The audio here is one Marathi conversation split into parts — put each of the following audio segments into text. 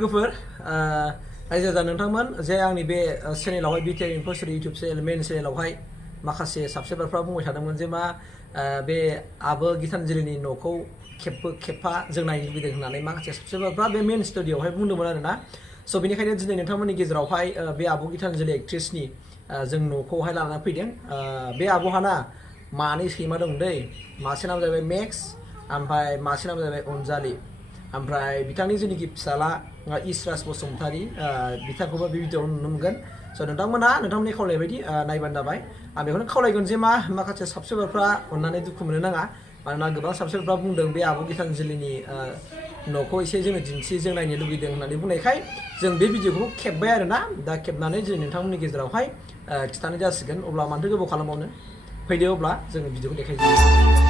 लोगोफोर रायजो राजा नोंथांमोन जे आंनि बे चेनेलावहाय Btr Info YouTube channel main चेनेलावहाय माखासे साबस्क्राइबारफ्रा बुंबाय थादोंमोन जे मा बे आब' गीतांजलिनि न'खौ खेबफा जों नायनो लुबैदों होननानै माखासे साबस्क्राइबारफ्रा बे मेन स्टुडिअ'आवहाय बुंदोंमोन आरोना स' बेनिखायनो दिनै नोंथांमोननि गेजेरावहाय बे आब' गीतांजलि एक्ट्रेसनि जों न'खौहाय लानानै फैदों बे आब'हाना मानै सैमा दं दै मासे नाम जाहैबाय मेक्स ओमफ्राय मासे नाम जाहैबाय अनजालि ओमफ्राय बिथांनि जेनाखि फिसाला इसराज बसुमतारी बिथांखौबो बे भिडिअ'आव नुनो मोनगोन स' नोंथांमोननि खावलायनाय बायदि नायबानो जाबाय आं बेखौनो खावलायगोन जे माखासे साबस्क्राइबारफ्रा अननानै दुखु मोननो नाङा मानोना गोबां साबस्क्राइबारफ्रा बुंदों बे आब' गीतांजलिनि न'खौ एसे जोङो दिन्थि जों नायनो लुबैदों होननानै बुंनायखाय जों बे भिडिअ'खौ खेबबाय आरोना दा खेबनानै जों नोंथांमोननि गेजेरावहाय खिथानाय जासिगोन अब्ला मानोथो गोबाव खालामबावनो फैदो अब्ला जोङो भिडिअ'खौ देखायजोबो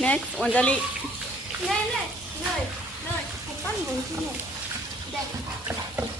Next, Anjali. Này, open bốn chứ một. Đây.